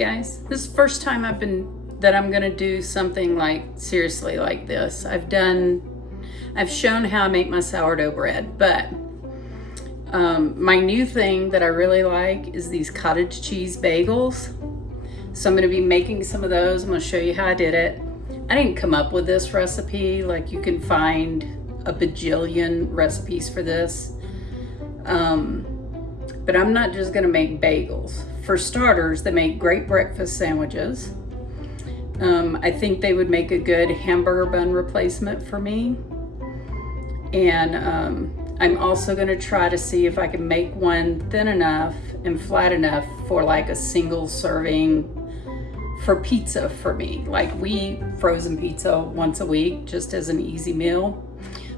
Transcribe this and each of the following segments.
guys, this is the first time that I'm gonna do something like seriously like this. I've shown how I make my sourdough bread, but my new thing that I really like is these cottage cheese bagels. So I'm gonna be making some of those. I'm gonna show you how I did it. I didn't come up with this recipe. Like, you can find a bajillion recipes for this. But I'm not just gonna make bagels. For starters, they make great breakfast sandwiches. I think they would make a good hamburger bun replacement for me. And I'm also gonna try to see if I can make one thin enough and flat enough for like a single serving for pizza for me. Like, we eat frozen pizza once a week just as an easy meal.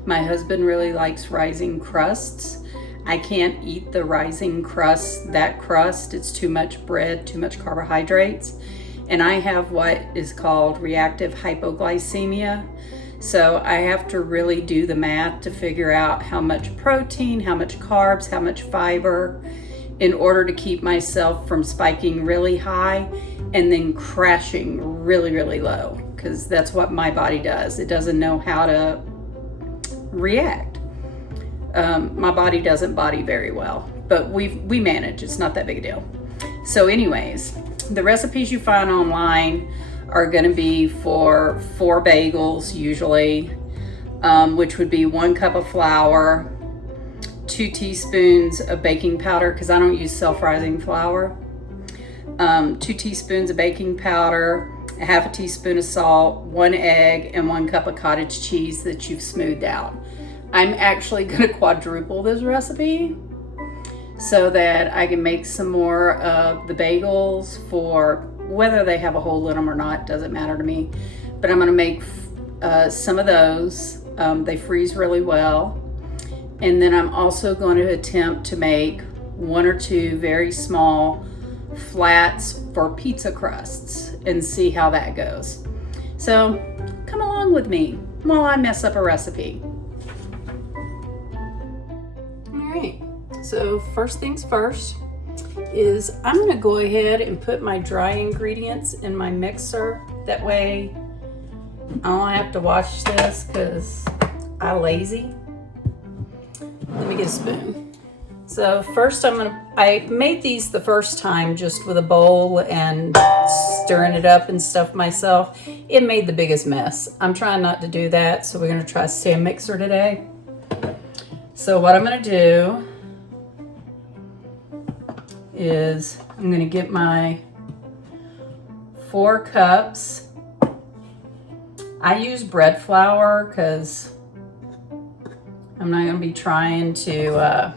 My husband really likes rising crusts. I can't eat the rising crust, that crust. It's too much bread, too much carbohydrates. And I have what is called reactive hypoglycemia. So I have to really do the math to figure out how much protein, how much carbs, how much fiber, in order to keep myself from spiking really high and then crashing really, really low. Because that's what my body does. It doesn't know how to react. My body doesn't body very well, but we manage. It's not that big a deal. So anyways, the recipes you find online are going to be for 4 bagels usually, which would be 1 cup of flour, 2 teaspoons of baking powder, because I don't use self-rising flour, 2 teaspoons of baking powder, a half a teaspoon of salt, 1 egg, and 1 cup of cottage cheese that you've smoothed out. I'm actually going to quadruple this recipe so that I can make some more of the bagels. For whether they have a hole in them or not doesn't matter to me, but I'm going to make some of those. They freeze really well. And then I'm also going to attempt to make 1 or 2 very small flats for pizza crusts and see how that goes. So come along with me while I mess up a recipe. So first things first is I'm going to go ahead and put my dry ingredients in my mixer. That way I don't have to wash this because I'm lazy. Let me get a spoon. So first I made these the first time just with a bowl and stirring it up and stuff myself. It made the biggest mess. I'm trying not to do that, so we're going to try a stand mixer today. So what I'm going to do is I'm going to get my 4 cups. I use bread flour because I'm not going to be trying to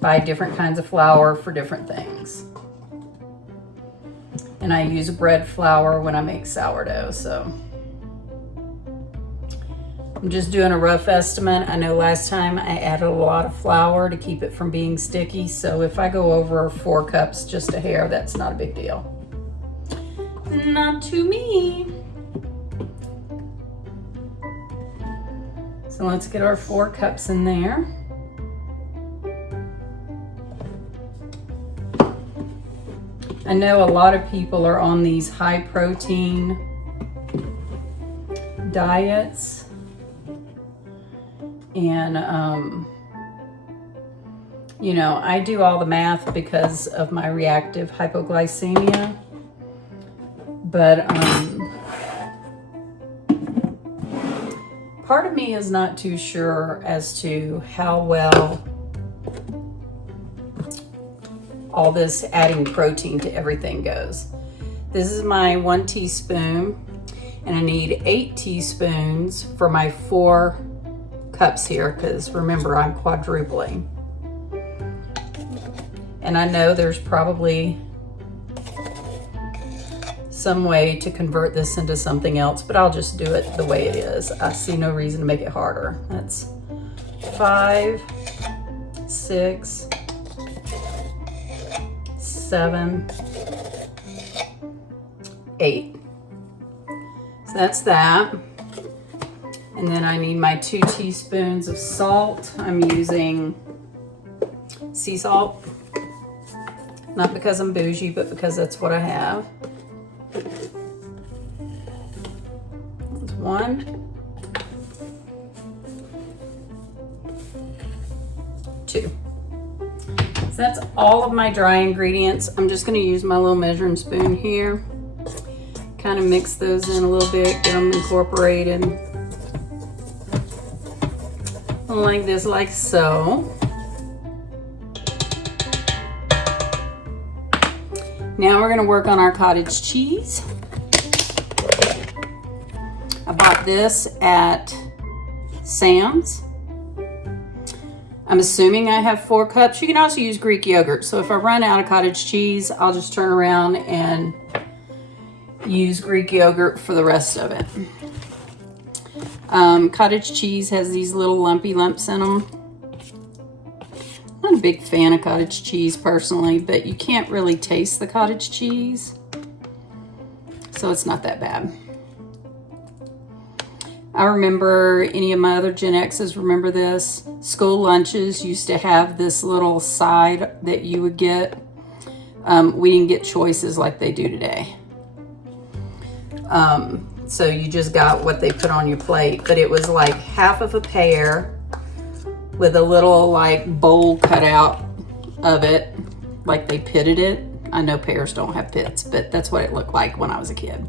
buy different kinds of flour for different things. And I use bread flour when I make sourdough, so I'm just doing a rough estimate. I know last time I added a lot of flour to keep it from being sticky, so if I go over 4 cups just a hair, that's not a big deal. Not to me. So let's get our 4 cups in there. I know a lot of people are on these high protein diets. And, you know, I do all the math because of my reactive hypoglycemia. But part of me is not too sure as to how well all this adding protein to everything goes. This is my 1 teaspoon, and I need 8 teaspoons for my 4 cups here, because remember, I'm quadrupling. And I know there's probably some way to convert this into something else, but I'll just do it the way it is. I see no reason to make it harder. That's 5, 6, 7, 8. So that's that. And then I need my 2 teaspoons of salt. I'm using sea salt. Not because I'm bougie, but because that's what I have. That's one. Two. So that's all of my dry ingredients. I'm just going to use my little measuring spoon here. Kind of mix those in a little bit, get them incorporated. Like this, like so. Now we're going to work on our cottage cheese. I bought this at Sam's. I'm assuming I have 4 cups. You can also use Greek yogurt. So if I run out of cottage cheese, I'll just turn around and use Greek yogurt for the rest of it. Cottage cheese has these little lumpy lumps in them. I'm not a big fan of cottage cheese personally, but you can't really taste the cottage cheese, so it's not that bad. I remember, any of my other Gen X's remember this, school lunches used to have this little side that you would get. We didn't get choices like they do today. So you just got what they put on your plate, but it was like half of a pear with a little like bowl cut out of it, like they pitted it. I know pears don't have pits, but that's what it looked like when I was a kid.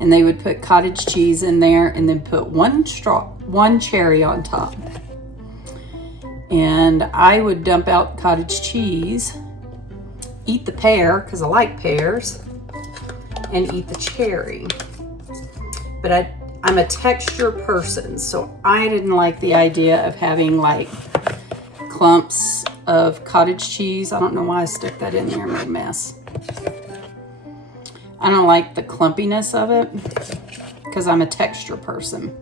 And they would put cottage cheese in there and then put one cherry on top. And I would dump out cottage cheese, eat the pear, because I like pears, and eat the cherry. But I'm a texture person, so I didn't like the idea of having like clumps of cottage cheese. I don't know why I stuck that in there and made a mess. I don't like the clumpiness of it because I'm a texture person.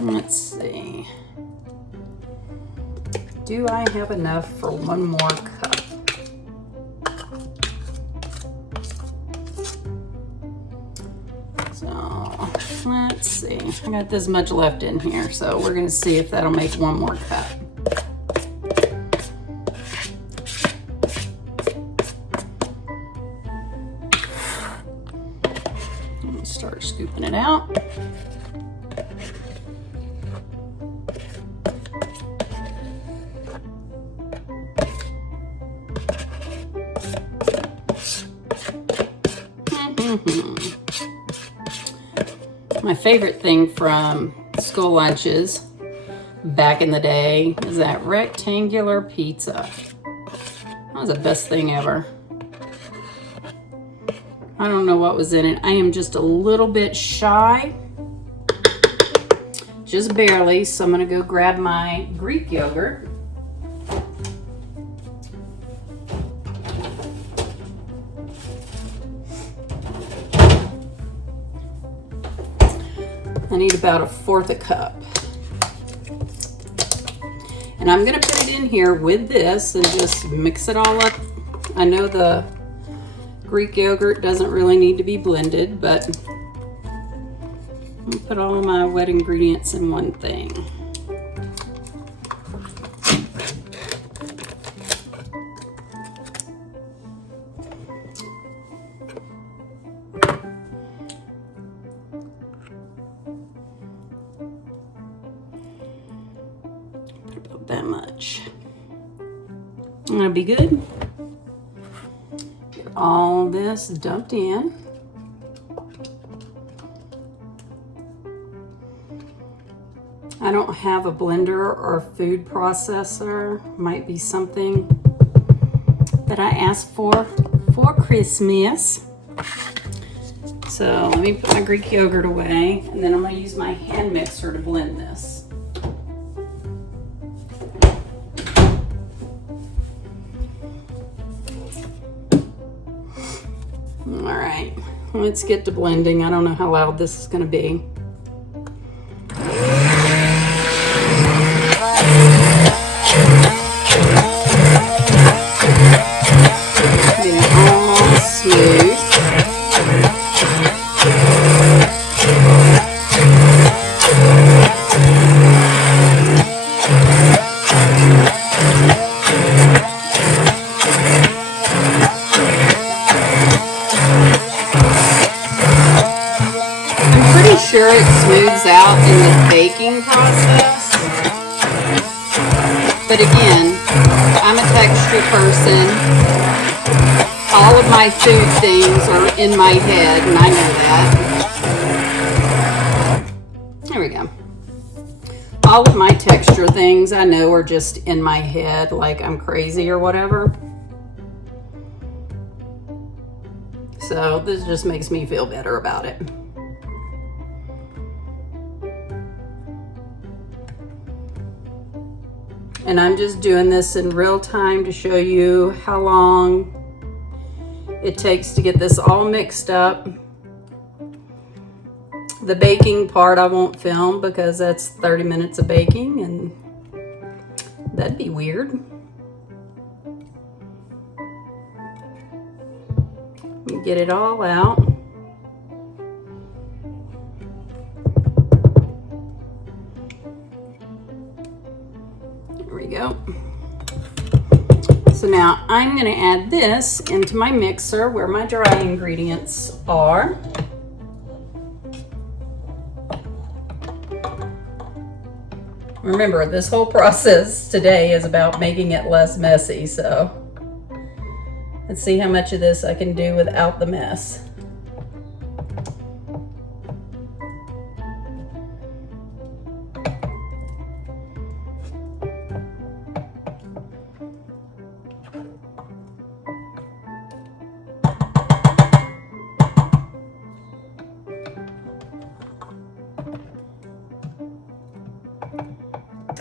Let's see. Do I have enough for one more cup? So let's see. I got this much left in here, so we're going to see if that'll make one more cup. Start scooping it out. My favorite thing from school lunches back in the day is that rectangular pizza. That was the best thing ever. I don't know what was in it. I am just a little bit shy, just barely, so I'm gonna go grab my Greek yogurt. I need about 1/4 cup. And I'm gonna put it in here with this and just mix it all up. I know the Greek yogurt doesn't really need to be blended, but I'll put all of my wet ingredients in one thing. That much. That'll be good. Get all this dumped in. I don't have a blender or a food processor. Might be something that I asked for Christmas. So let me put my Greek yogurt away, and then I'm going to use my hand mixer to blend this. All right, let's get to blending. I don't know how loud this is going to be. Get it all smooth. it smooths out in the baking process. But again, I'm a texture person. All of my food things are in my head, and I know that. There we go. All of my texture things I know are just in my head, like I'm crazy or whatever. So this just makes me feel better about it. And I'm just doing this in real time to show you how long it takes to get this all mixed up. The baking part I won't film because that's 30 minutes of baking and that'd be weird. Let me get it all out. There we go. So now I'm going to add this into my mixer where my dry ingredients are. Remember, this whole process today is about making it less messy, so let's see how much of this I can do without the mess.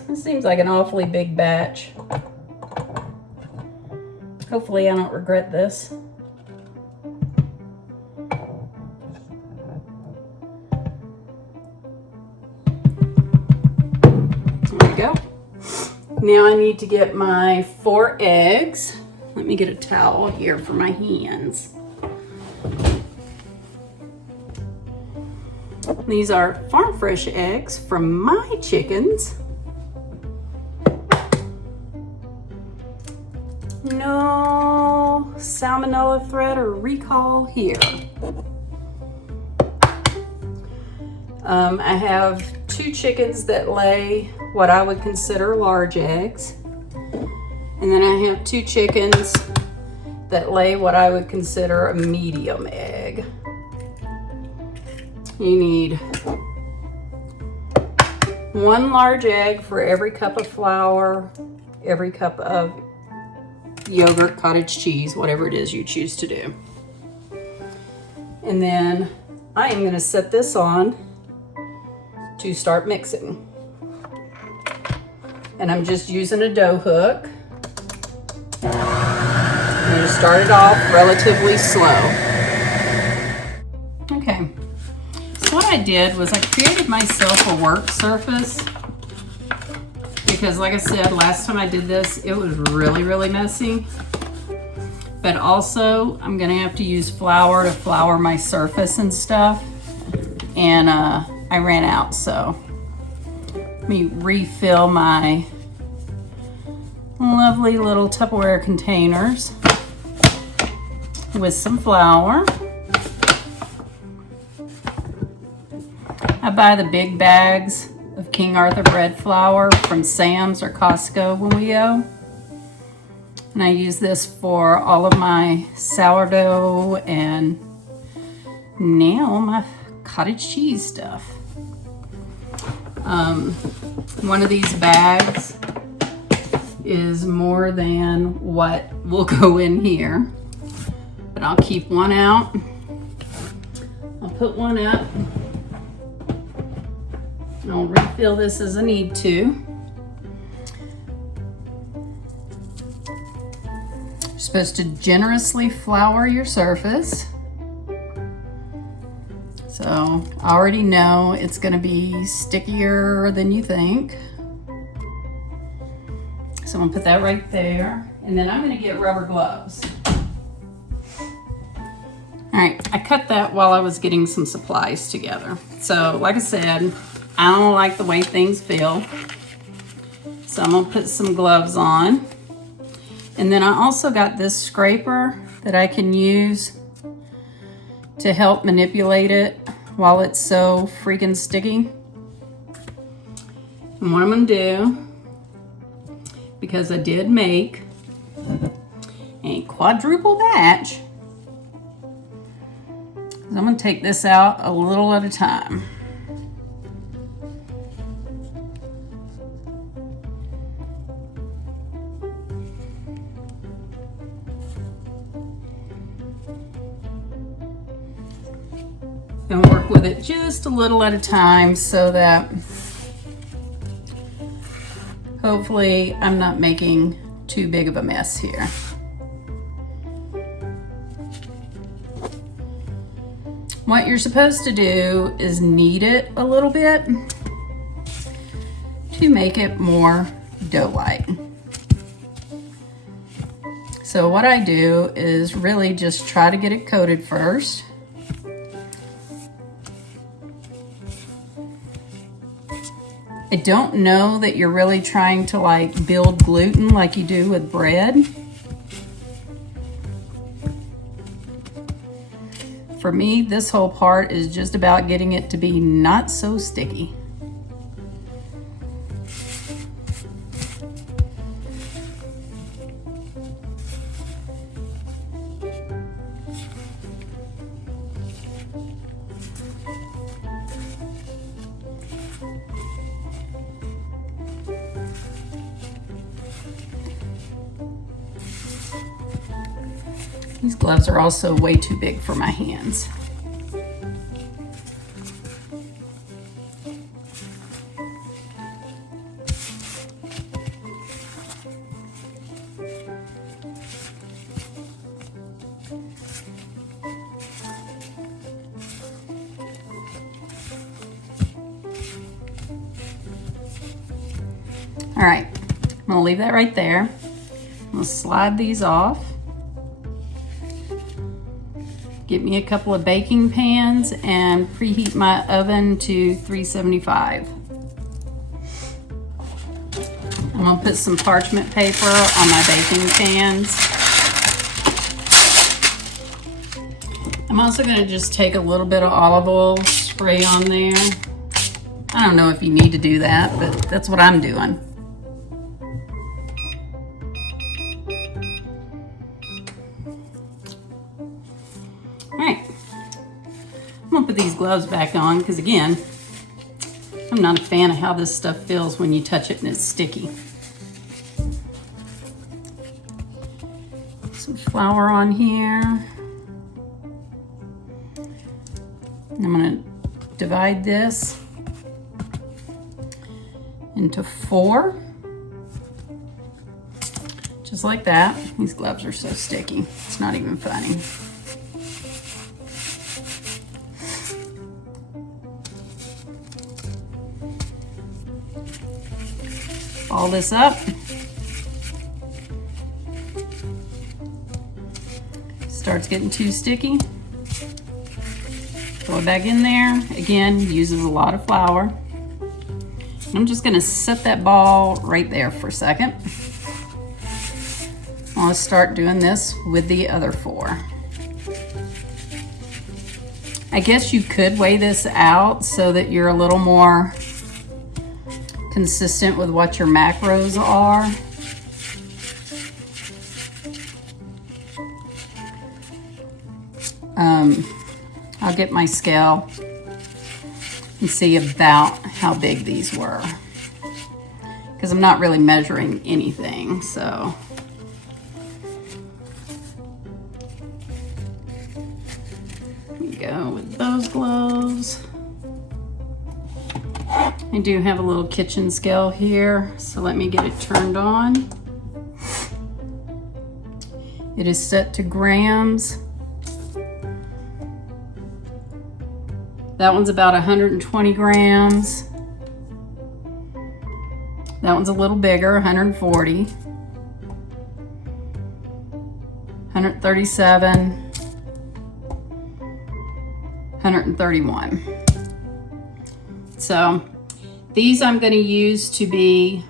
This seems like an awfully big batch. Hopefully I don't regret this. There we go. Now I need to get my 4 eggs. Let me get a towel here for my hands. These are farm fresh eggs from my chickens. No salmonella threat or recall here. I have 2 chickens that lay what I would consider large eggs. And then I have 2 chickens that lay what I would consider a medium egg. You need 1 large egg for every cup of flour, every cup of yogurt, cottage cheese, whatever it is you choose to do. And then I am going to set this on to start mixing. And I'm just using a dough hook. I'm going to start it off relatively slow. Okay, so what I did was I created myself a work surface. Because like I said, last time I did this, it was really messy. But also, I'm gonna have to use flour to flour my surface and stuff. And I ran out, so let me refill my lovely little Tupperware containers with some flour. I buy the big bags of King Arthur bread flour from Sam's or Costco when we go. And I use this for all of my sourdough and now my cottage cheese stuff. One of these bags is more than what will go in here, but I'll keep one out. I'll put one up. I'll refill this as I need to. You're supposed to generously flour your surface. So I already know it's going to be stickier than you think. So I'm going to put that right there. And then I'm going to get rubber gloves. All right, I cut that while I was getting some supplies together. So like I said, I don't like the way things feel. So I'm gonna put some gloves on. And then I also got this scraper that I can use to help manipulate it while it's so freaking sticky. And what I'm gonna do, because I did make a quadruple batch, is I'm gonna take this out a little at a time. And work with it just a little at a time so that hopefully I'm not making too big of a mess here. What you're supposed to do is knead it a little bit to make it more dough-like. So what I do is really just try to get it coated first. I don't know that you're really trying to like build gluten like you do with bread. For me, this whole part is just about getting it to be not so sticky. These gloves are also way too big for my hands. All right, I'm gonna leave that right there. I'm gonna slide these off. Get me a couple of baking pans and preheat my oven to 375. I'm gonna put some parchment paper on my baking pans. I'm also gonna just take a little bit of olive oil, spray on there. I don't know if you need to do that, but that's what I'm doing. I'm gonna put these gloves back on because again, I'm not a fan of how this stuff feels when you touch it and it's sticky. Some flour on here. And I'm gonna divide this into 4. Just like that. These gloves are so sticky, it's not even funny. Ball this up. Starts getting too sticky. Throw it back in there. Again, uses a lot of flour. I'm just gonna set that ball right there for a second. I'll start doing this with the other 4. I guess you could weigh this out so that you're a little more consistent with what your macros are. I'll get my scale and see about how big these were, because I'm not really measuring anything, so. Here we go with those gloves. I do have a little kitchen scale here, so let me get it turned on. It is set to grams. That one's about 120 grams. That one's a little bigger, 140. 137. 131. So these I'm going to use to be,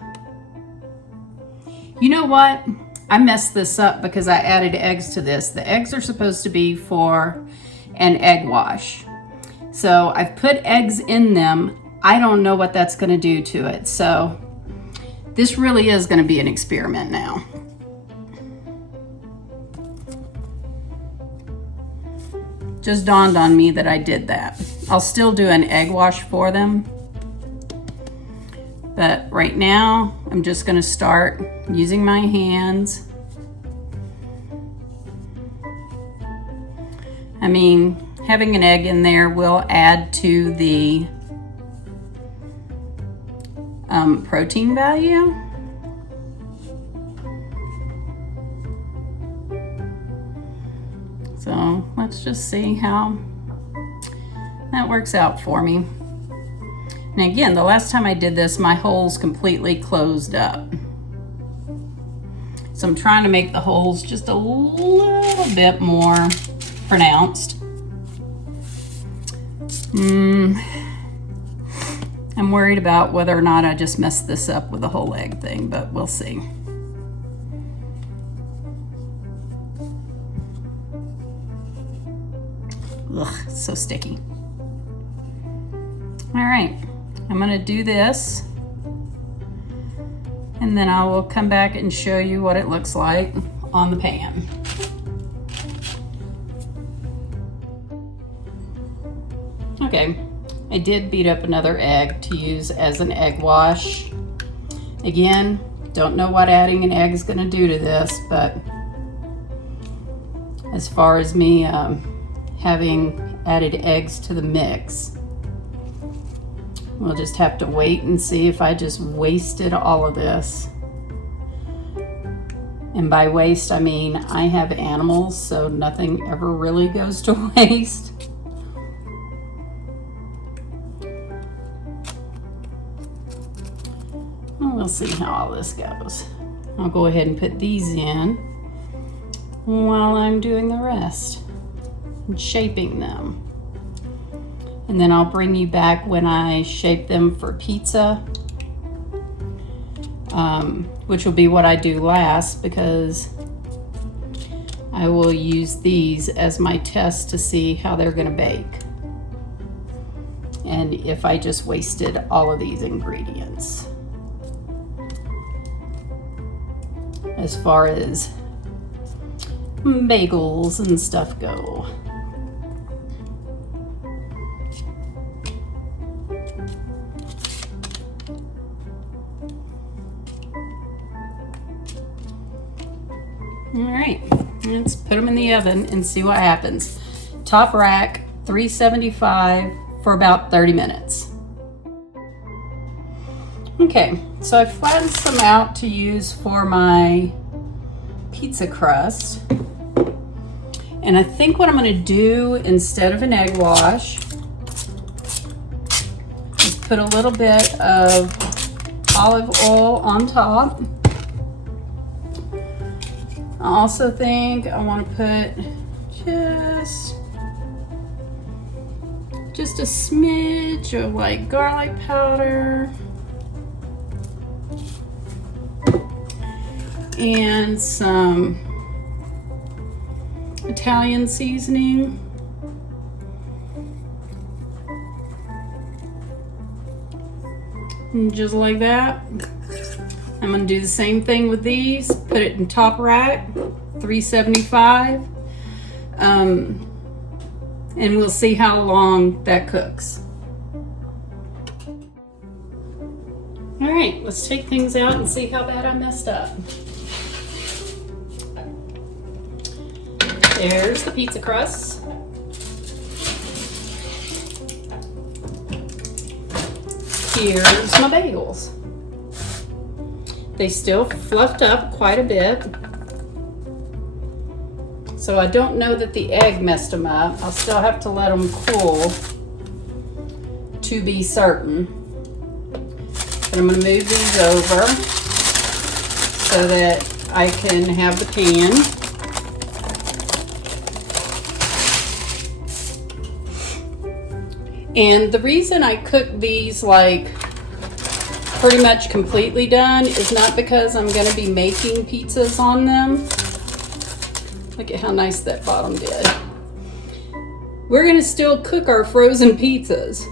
you know what? I messed this up because I added eggs to this. The eggs are supposed to be for an egg wash. So I've put eggs in them. I don't know what that's gonna do to it. So this really is gonna be an experiment now. Just dawned on me that I did that. I'll still do an egg wash for them. But right now, I'm just gonna start using my hands. I mean, having an egg in there will add to the protein value. So let's just see how that works out for me. And again, the last time I did this, my holes completely closed up. So I'm trying to make the holes just a little bit more pronounced. I'm worried about whether or not I just messed this up with the whole egg thing, but we'll see. Ugh, so sticky. All right, I'm gonna do this, and then I will come back and show you what it looks like on the pan. Okay, I did beat up another egg to use as an egg wash. Again, don't know what adding an egg is gonna do to this, but as far as me having added eggs to the mix, we'll just have to wait and see if I just wasted all of this. And by waste, I mean I have animals, so nothing ever really goes to waste. Well, we'll see how all this goes. I'll go ahead and put these in while I'm doing the rest and shaping them. And then I'll bring you back when I shape them for pizza, which will be what I do last, because I will use these as my test to see how they're gonna bake. And if I just wasted all of these ingredients. As far as bagels and stuff go. All right, let's put them in the oven and see what happens. Top rack, 375 for about 30 minutes. Okay, so I flattened some out to use for my pizza crust. And I think what I'm gonna do instead of an egg wash is put a little bit of olive oil on top. I also think I want to put just a smidge of like garlic powder and some Italian seasoning. And just like that. I'm gonna do the same thing with these, put it in top rack, 375, and we'll see how long that cooks. All right, let's take things out and see how bad I messed up. There's the pizza crust. Here's my bagels. They still fluffed up quite a bit. So I don't know that the egg messed them up. I'll still have to let them cool to be certain. But I'm gonna move these over so that I can have the pan. And the reason I cook these like pretty much completely done is not because I'm going to be making pizzas on them. Look at how nice that bottom did. We're gonna still cook our frozen pizzas,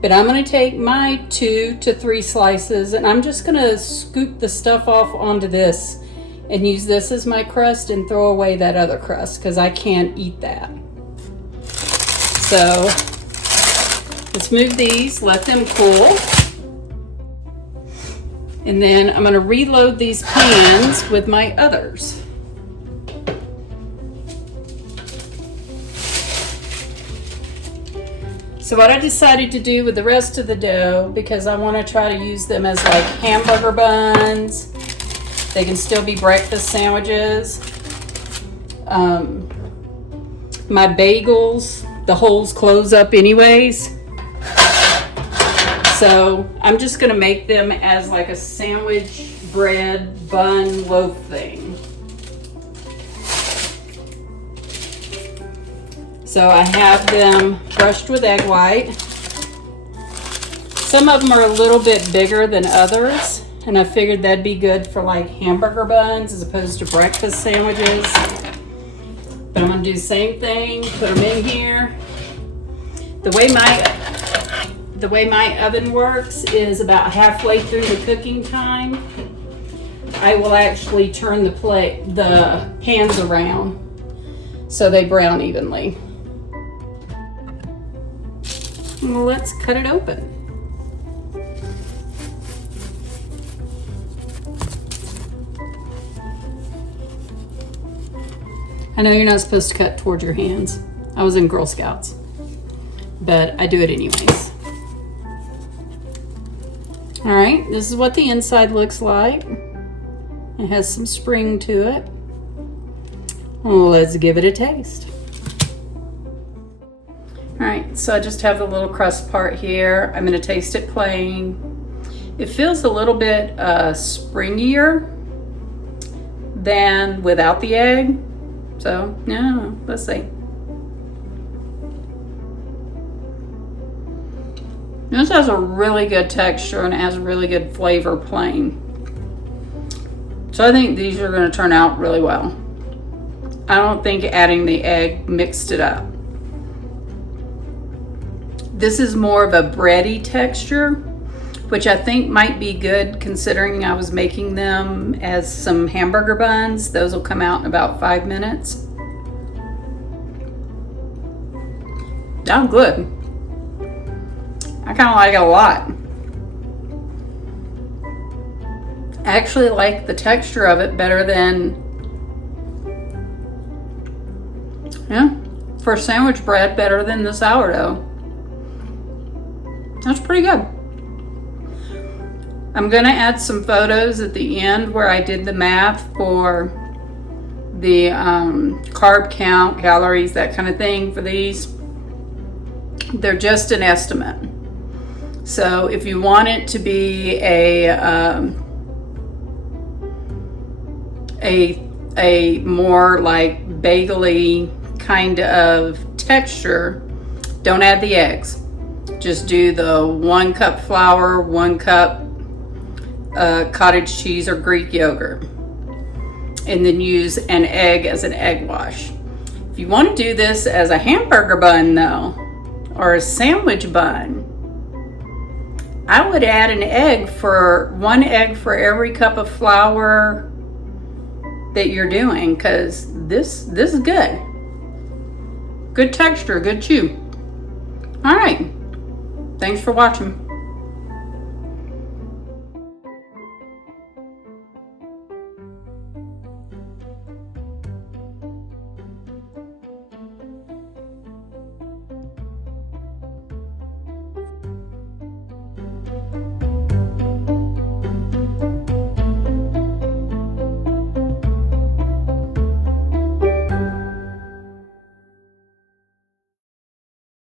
but I'm gonna take my 2 to 3 slices and I'm just gonna scoop the stuff off onto this and use this as my crust and throw away that other crust because I can't eat that. So let's move these, let them cool. And then I'm gonna reload these pans with my others. So what I decided to do with the rest of the dough, because I want to try to use them as like hamburger buns, they can still be breakfast sandwiches. My bagels, the holes close up anyways. So I'm just gonna make them as like a sandwich bread bun loaf thing. So I have them brushed with egg white. Some of them are a little bit bigger than others, and I figured that'd be good for like hamburger buns as opposed to breakfast sandwiches. But I'm gonna do the same thing, put them in here. The way my oven works is about halfway through the cooking time, I will actually turn the pans around so they brown evenly. Well, let's cut it open. I know you're not supposed to cut towards your hands. I was in Girl Scouts, but I do it anyways. All right, this is what the inside looks like. It has some spring to it. Well, let's give it a taste. All right, so I just have the little crust part here. I'm gonna taste it plain. It feels a little bit springier than without the egg. So, yeah, let's see. This has a really good texture and it has really good flavor plain. So I think these are gonna turn out really well. I don't think adding the egg mixed it up. This is more of a bready texture, which I think might be good considering I was making them as some hamburger buns. Those will come out in about 5 minutes. That's good. I kind of like it a lot. I actually like the texture of it better than, for sandwich bread, better than the sourdough. That's pretty good. I'm gonna add some photos at the end where I did the math for the carb count, calories, that kind of thing for these. They're just an estimate. So if you want it to be a more like bagel-y kind of texture, don't add the eggs. Just do the 1 cup flour, 1 cup cottage cheese or Greek yogurt, and then use an egg as an egg wash. If you want to do this as a hamburger bun though, or a sandwich bun, I would add an egg for 1 egg for every cup of flour that you're doing, because this is good. Good texture, good chew. All right. Thanks for watching.